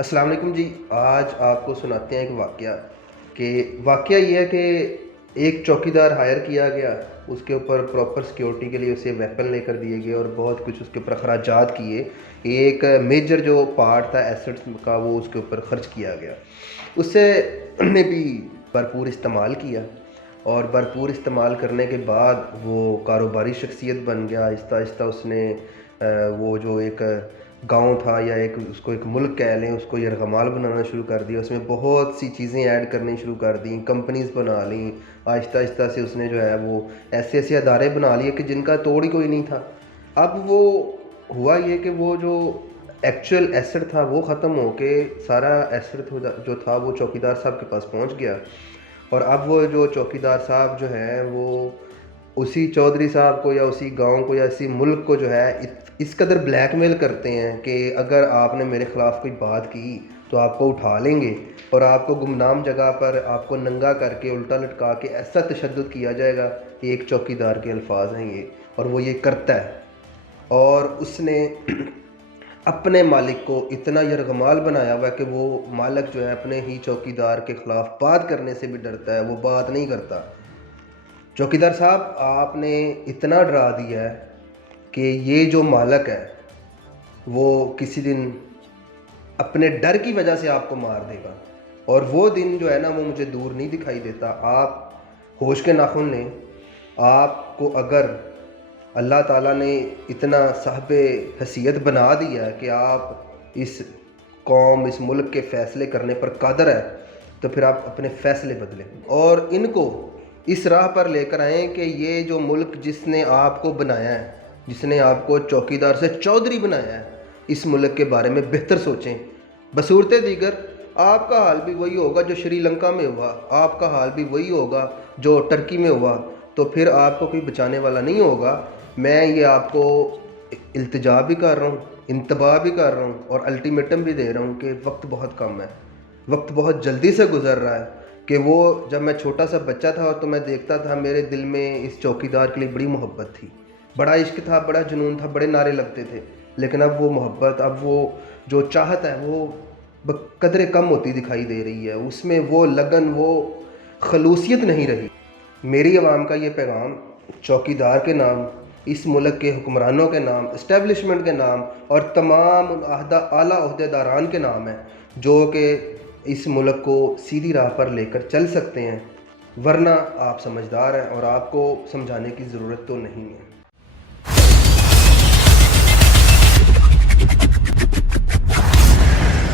السلام علیکم جی۔ آج آپ کو سناتے ہیں ایک واقعہ واقعہ یہ ہے کہ ایک چوکیدار ہائر کیا گیا، اس کے اوپر پراپر سیکیورٹی کے لیے اسے ویپن لے کر دیے گئے اور بہت کچھ اس کے اوپر اخراجات کیے۔ ایک میجر جو پارٹ تھا ایسٹس کا وہ اس کے اوپر خرچ کیا گیا، اس سے نے بھی بھرپور استعمال کیا اور بھرپور استعمال کرنے کے بعد وہ کاروباری شخصیت بن گیا۔ آہستہ آہستہ اس نے وہ جو ایک گاؤں تھا یا ایک اس کو ایک ملک کہہ لیں، اس کو یرغمال بنانا شروع کر دیا۔ اس میں بہت سی چیزیں ایڈ کرنی شروع کر دیں، کمپنیز بنا لیں۔ آہستہ آہستہ سے اس نے جو ہے وہ ایسے ایسے ادارے بنا لیے کہ جن کا توڑ ہی کوئی نہیں تھا۔ اب وہ ہوا یہ کہ وہ جو ایکچوئل ایسٹ تھا وہ ختم ہو کے سارا ایسٹ جو تھا وہ چوکیدار صاحب کے پاس پہنچ گیا، اور اب وہ جو چوکیدار صاحب جو ہے وہ اسی چودھری صاحب کو یا اسی گاؤں کو یا اسی ملک کو جو ہے اس قدر بلیک میل کرتے ہیں کہ اگر آپ نے میرے خلاف کوئی بات کی تو آپ کو اٹھا لیں گے اور آپ کو گمنام جگہ پر آپ کو ننگا کر کے الٹا لٹکا کے ایسا تشدد کیا جائے گا۔ ایک چوکیدار کے الفاظ ہیں یہ، اور وہ یہ کرتا ہے۔ اور اس نے اپنے مالک کو اتنا یرغمال بنایا ہوا ہے کہ وہ مالک جو ہے اپنے ہی چوکیدار کے خلاف بات کرنے سے بھی ڈرتا ہے، وہ بات نہیں کرتا۔ چوکیدار صاحب آپ نے اتنا ڈرا دیا ہے کہ یہ جو مالک ہے وہ کسی دن اپنے ڈر کی وجہ سے آپ کو مار دے گا، اور وہ دن جو ہے نا وہ مجھے دور نہیں دکھائی دیتا۔ آپ ہوش کے ناخن لیں، آپ کو اگر اللہ تعالیٰ نے اتنا صاحب حیثیت بنا دیا ہے کہ آپ اس قوم اس ملک کے فیصلے کرنے پر قادر ہے، تو پھر آپ اپنے فیصلے بدلیں اور ان کو اس راہ پر لے کر آئیں کہ یہ جو ملک جس نے آپ کو بنایا ہے، جس نے آپ کو چوکیدار سے چودھری بنایا ہے، اس ملک کے بارے میں بہتر سوچیں۔ بصورت دیگر آپ کا حال بھی وہی ہوگا جو شری لنکا میں ہوا، آپ کا حال بھی وہی ہوگا جو ٹرکی میں ہوا، تو پھر آپ کو کوئی بچانے والا نہیں ہوگا۔ میں یہ آپ کو التجا بھی کر رہا ہوں، انتباہ بھی کر رہا ہوں اور الٹیمیٹم بھی دے رہا ہوں کہ وقت بہت کم ہے، وقت بہت جلدی سے گزر رہا ہے۔ کہ وہ جب میں چھوٹا سا بچہ تھا تو میں دیکھتا تھا، میرے دل میں اس چوکیدار کے لیے بڑی محبت تھی، بڑا عشق تھا، بڑا جنون تھا، بڑے نعرے لگتے تھے، لیکن اب وہ محبت، اب وہ جو چاہت ہے وہ قدرے کم ہوتی دکھائی دے رہی ہے، اس میں وہ لگن، وہ خلوصیت نہیں رہی۔ میری عوام کا یہ پیغام چوکیدار کے نام، اس ملک کے حکمرانوں کے نام، اسٹیبلشمنٹ کے نام اور تمام اعلیٰ عہدیداران کے نام ہے جو کہ اس ملک کو سیدھی راہ پر لے کر چل سکتے ہیں، ورنہ آپ سمجھدار ہیں اور آپ کو سمجھانے کی ضرورت تو نہیں ہے۔